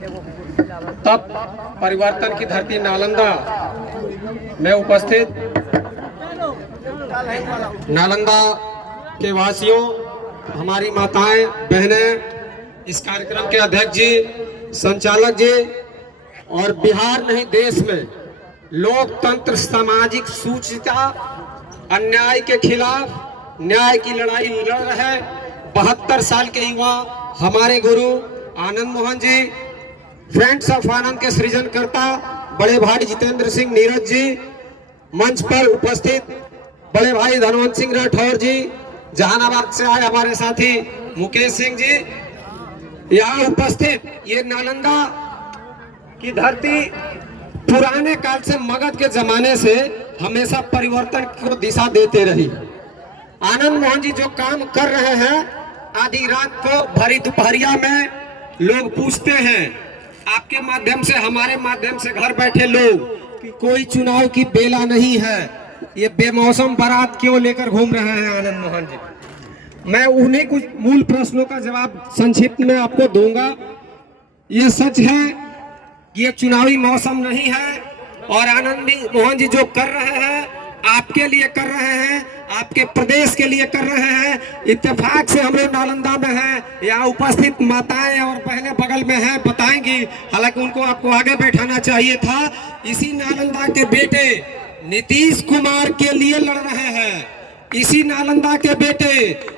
तब परिवर्तन की धरती नालंदा में उपस्थित नालंदा के वासियों, हमारी माताएं बहनें, इस कार्यक्रम के अध्यक्ष जी, संचालक जी, और बिहार नहीं देश में लोकतंत्र, सामाजिक सूचिता, अन्याय के खिलाफ न्याय की लड़ाई लड़ रहे 72 साल के युवा हमारे गुरु आनंद मोहन जी, फ्रेंड्स ऑफ आनंद के सृजनकर्ता बड़े भाई जितेंद्र सिंह नीरज जी, मंच पर उपस्थित बड़े भाई धनवंत सिंह राठौर जी, जहानाबाद से आए हमारे साथी मुकेश सिंह जी, यहाँ उपस्थित ये नालंदा की धरती पुराने काल से, मगध के जमाने से हमेशा परिवर्तन को दिशा देते रही। आनंद मोहन जी जो काम कर रहे हैं, आधी रात को भरी दोपहरिया में लोग पूछते हैं आपके माध्यम से, हमारे माध्यम से, घर बैठे लोग, कि कोई चुनाव की बेला नहीं है, ये बेमौसम बारात क्यों लेकर घूम रहे हैं आनंद मोहन जी। मैं उन्हीं कुछ मूल प्रश्नों का जवाब संक्षिप्त में आपको दूंगा। ये सच है ये चुनावी मौसम नहीं है, और आनंद मोहन जी जो कर रहे हैं आपके लिए कर रहे हैं, आपके प्रदेश के लिए कर रहे हैं। इत्तेफाक से हम लोग नालंदा में हैं, यहाँ उपस्थित माताएं और बहनें बगल में हैं, बताएंगी, हालांकि उनको आपको आगे बैठाना चाहिए था। इसी नालंदा के बेटे नीतीश कुमार के लिए लड़ रहे हैं, इसी नालंदा के बेटे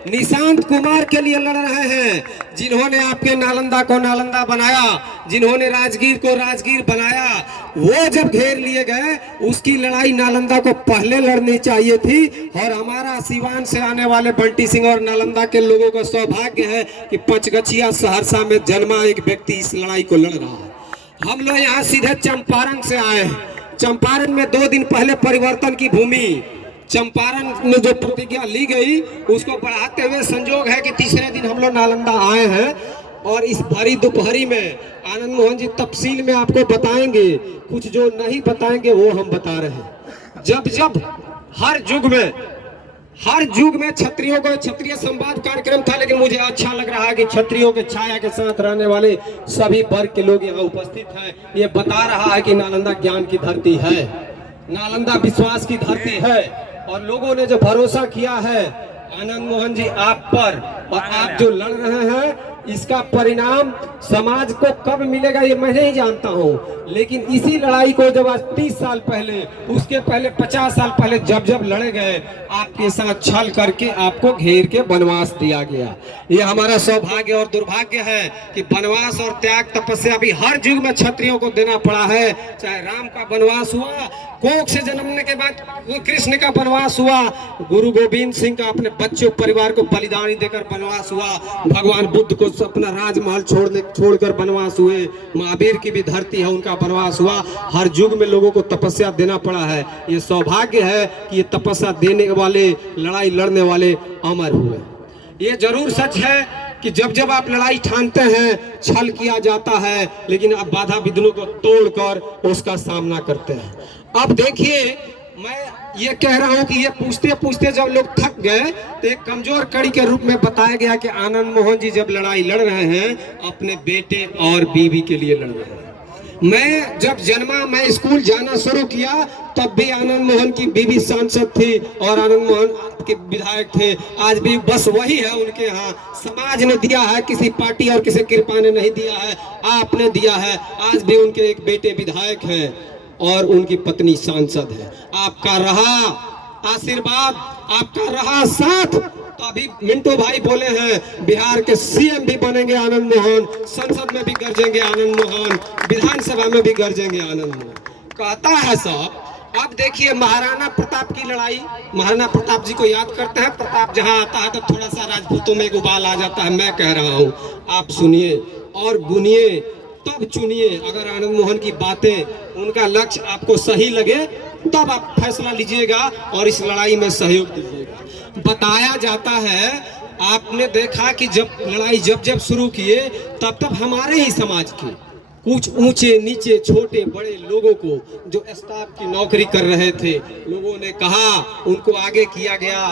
निशांत कुमार के लिए लड़ रहे हैं, जिन्होंने आपके नालंदा को नालंदा बनाया, जिन्होंने राजगीर को राजगीर बनाया। वो जब घेर लिए गए, उसकी लड़ाई नालंदा को पहले लड़नी चाहिए थी। और हमारा सिवान से आने वाले बंटी सिंह और नालंदा के लोगों का सौभाग्य है कि पंचगछिया सहरसा में जन्मा एक व्यक्ति इस लड़ाई को लड़ रहा है। हम लोग यहाँ सीधे चंपारण से आए हैं। चंपारण में 2 दिन पहले परिवर्तन की भूमि चंपारण में जो प्रतिज्ञा ली गई, उसको बढ़ाते हुए संजोग है कि तीसरे दिन हम लोग नालंदा आए हैं। और इस भरी दोपहरी में आनंद मोहन जी तफसील में आपको बताएंगे, कुछ जो नहीं बताएंगे वो हम बता रहे हैं। जब जब हर युग में क्षत्रियों को, क्षत्रिय संवाद कार्यक्रम था, लेकिन मुझे अच्छा लग रहा है कि क्षत्रियों के छाया के साथ रहने वाले सभी वर्ग के लोग यहाँ उपस्थित हैं। ये बता रहा है कि नालंदा ज्ञान की धरती है, नालंदा विश्वास की धरती है, और लोगों ने जो भरोसा किया है आनंद मोहन जी आप पर, और आप जो लड़ रहे हैं, इसका परिणाम समाज को कब मिलेगा ये मैं नहीं जानता हूँ। लेकिन इसी लड़ाई को जब आज 30 साल पहले, उसके पहले 50 साल पहले जब जब लड़े गए, आपके साथ छल करके आपको घेर के वनवास दिया गया। ये हमारा सौभाग्य और दुर्भाग्य है कि वनवास और त्याग तपस्या भी हर युग में क्षत्रियों को देना पड़ा है। चाहे राम का वनवास हुआ, कोख से जन्मने के बाद कृष्ण का वनवास हुआ, गुरु गोविंद सिंह का अपने बच्चों परिवार को बलिदान देकर वनवास हुआ, भगवान बुद्ध को अपना राजमहल छोड़कर वनवास हुए, महावीर की भी धरती है उनका वनवास हुआ। हर युग में लोगों को तपस्या देना पड़ा है। ये सौभाग्य है कि ये तपस्या देने वाले, लड़ाई लड़ने वाले अमर हुए। ये जरूर सच है कि जब जब आप लड़ाई ठानते हैं, छल किया जाता है, लेकिन आप बाधा विघ्नों को तोड़कर उसका सामना करते हैं। अब देखिए, मैं ये कह रहा हूं कि ये पूछते पूछते जब लोग थक गए, तो एक कमजोर कड़ी के रूप में बताया गया कि आनंद मोहन जी जब लड़ाई लड़ रहे हैं, अपने बेटे और बीवी के लिए लड़ रहे हैं। मैं जब जन्मा, मैं स्कूल जाना शुरू किया, तब भी आनंद मोहन की बीवी सांसद थी और आनंद मोहन के विधायक थे। आज भी बस वही है उनके यहाँ। समाज ने दिया है, किसी पार्टी और किसी कृपा ने नहीं दिया है, आपने दिया है। आज भी उनके एक बेटे विधायक हैं और उनकी पत्नी सांसद है। आपका रहा आशीर्वाद, आपका रहा साथ, तो अभी मिंटू भाई बोले हैं बिहार के सीएम भी बनेंगे आनंद मोहन, संसद में भी गरजेंगे आनंद मोहन, विधानसभा में भी गरजेंगे आनंद मोहन, कहता है सब। अब देखिए महाराणा प्रताप की लड़ाई, महाराणा प्रताप जी को याद करते हैं। प्रताप जहां आता है तो थोड़ा सा राजपूतों में एक उबाल आ जाता है। मैं कह रहा हूं, आप सुनिए और गुनिए, तब चुनिए। अगर आनंद मोहन की बातें, उनका लक्ष्य आपको सही लगे, तब आप फैसला लीजिएगा और इस लड़ाई में सहयोग दीजिएगा। बताया जाता है, आपने देखा कि जब लड़ाई जब जब शुरू किए, तब तब हमारे ही समाज के कुछ ऊंचे नीचे छोटे बड़े लोगों को जो स्टाफ की नौकरी कर रहे थे, लोगों ने कहा, उनको आगे किया गया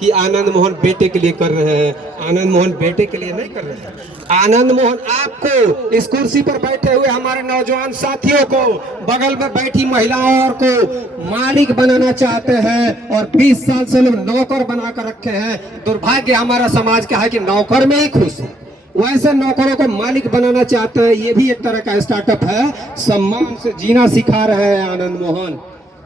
कि आनंद मोहन बेटे के लिए कर रहे हैं। आनंद मोहन बेटे के लिए नहीं कर रहे हैं। आनंद मोहन आपको, इस कुर्सी पर बैठे हुए हमारे नौजवान साथियों को, बगल में बैठी महिलाओं को मालिक बनाना चाहते हैं और 20 साल से लोग नौकर बना कर रखे हैं। दुर्भाग्य हमारा समाज का है कि नौकर में ही खुश है, वैसे नौकरों को मालिक बनाना चाहते हैं। ये भी एक तरह का स्टार्टअप है। सम्मान से जीना सिखा रहे हैं आनंद मोहन,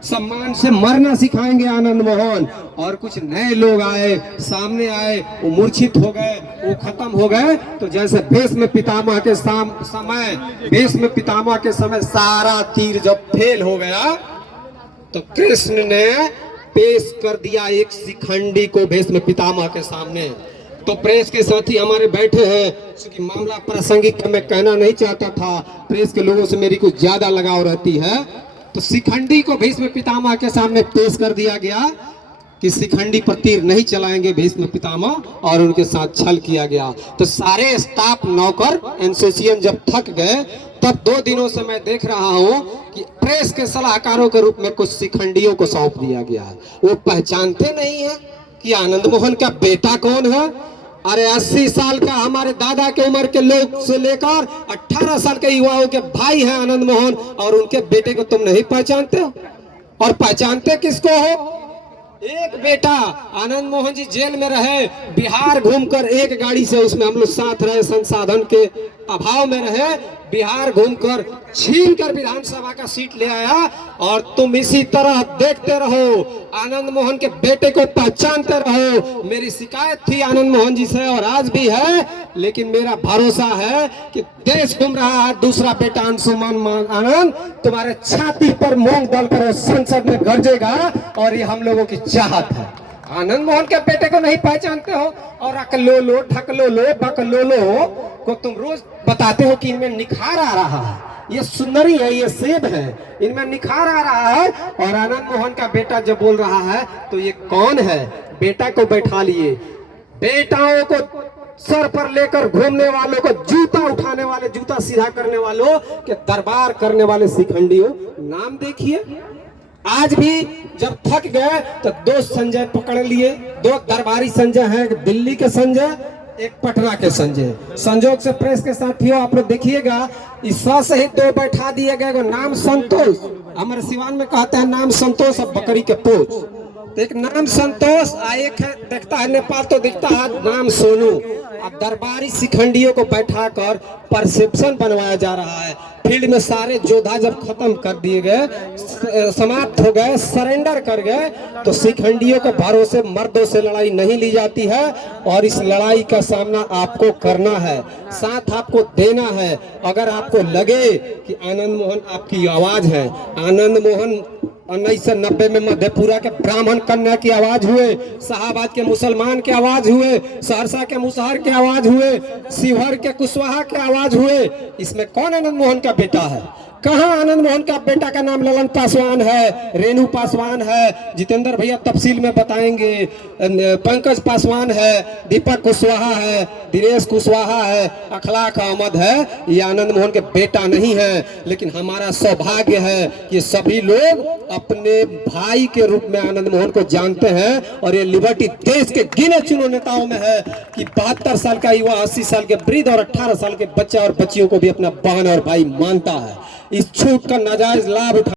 सम्मान से मरना सिखाएंगे आनंद मोहन। और कुछ नए लोग आए, सामने आए, वो मूर्छित हो गए, वो खत्म हो गए। तो जैसे भीष्म पितामह के समय, भीष्म पितामह के समय सारा तीर जब फेल हो गया तो कृष्ण ने पेश कर दिया एक शिखंडी को भीष्म पितामह के सामने। तो प्रेस के साथी हमारे बैठे हैं, क्योंकि मामला प्रासंगिक मैं कहना नहीं चाहता था, प्रेस के लोगों से मेरी कुछ ज्यादा लगाव रहती है। तो शिखंडी को भीष्म पितामह के सामने पेश कर दिया गया कि शिखंडी पर तीर नहीं चलाएंगे भीष्म पितामह, और उनके साथ छल किया गया। तो सारे स्टाफ नौकर एनसीसीएन जब थक गए, तब 2 दिनों से मैं देख रहा हूं कि प्रेस के सलाहकारों के रूप में कुछ शिखंडियों को सौंप दिया गया है। वो पहचानते नहीं है कि आनंद मोहन का बेटा कौन है। अरे 80 साल का हमारे दादा के उम्र के लोग से लेकर 18 साल के युवाओं के भाई हैं आनंद मोहन, और उनके बेटे को तुम नहीं पहचानते हो। और पहचानते किसको हो? एक बेटा आनंद मोहन जी जेल में रहे, बिहार घूमकर एक गाड़ी से, उसमें हम लोग साथ रहे, संसाधन के अभाव में रहे, बिहार घूमकर छीन कर विधानसभा का सीट ले आया। और तुम इसी तरह देखते रहो, आनंद मोहन के बेटे को पहचानते रहो। मेरी शिकायत थी आनंद मोहन जी से और आज भी है, लेकिन मेरा भरोसा है कि देश घूम रहा है दूसरा बेटा अंशुमान आनंद, तुम्हारे छाती पर मूंग डालकर संसद में गरजेगा, और ये हम लोगों की चाहत है। आनंद मोहन के बेटे को नहीं पहचानते हो, और अकलोलो ठकलोलो बकलोलो को तुम रोज बताते हो कि इनमें निखार आ रहा है, ये सुंदरी है, ये सेब है, इनमें निखार आ रहा है। और आनंद मोहन का बेटा जब बोल रहा है तो ये कौन है? बेटा को बैठा लिए, बेटाओं को सर पर लेकर घूमने वालों को, जूता उठाने वाले, जूता सीधा करने वालों के दरबार करने वाले शिखंडियों, नाम देखिए। आज भी जब थक गए तो 2 संजय पकड़ लिए, 2 दरबारी संजय हैं, एक दिल्ली के संजय, एक पटना के संजय। संजोग से प्रेस के साथियों आप लोग देखिएगा, इस सहित 2 बैठा दिए गए। नाम संतोष, हमारे सिवान में कहते हैं नाम संतोष और बकरी के पोच। तो एक नाम संतोष, एक है देखता है नेपाल तो दिखता है नाम सोनू। अब दरबारी शिखंडियों को बैठाकर परसेप्शन बनवाया जा रहा है। फील्ड में सारे योद्धा जब खत्म कर दिए गए, समाप्त हो गए, सरेंडर कर गए, तो शिखंडियों के भरोसे मर्दों से लड़ाई नहीं ली जाती है, और इस लड़ाई का सामना आपको करना है, साथ आपको देना है। अगर आपको लगे कि आनंद मोहन आपकी आवाज है, आनंद मोहन 1990 में मधेपुरा के ब्राह्मण कन्या की आवाज हुए, शाहबाद के मुसलमान के आवाज हुए, सहरसा के मुसहर के आवाज हुए, शिवहर के कुशवाहा के आवाज हुए। इसमें कौन आनंद मोहन का बेटा है? कहाँ आनंद मोहन का बेटा का नाम ललन पासवान है, रेणु पासवान है, जितेंद्र भैया तफसील में बताएंगे, पंकज पासवान है, दीपक कुशवाहा है, दिनेश कुशवाहा है, अखलाक अहमद है। ये आनंद मोहन के बेटा नहीं है, लेकिन हमारा सौभाग्य है कि सभी लोग अपने भाई के रूप में आनंद मोहन को जानते हैं। और ये लिबर्टी देश के गिने चुने नेताओं में है कि 72 साल का युवा 80 साल के वृद्ध और 18 साल के बच्चे और बच्चियों को भी अपना बहन और भाई मानता है। इस छूट का नाजायज लाभ उठा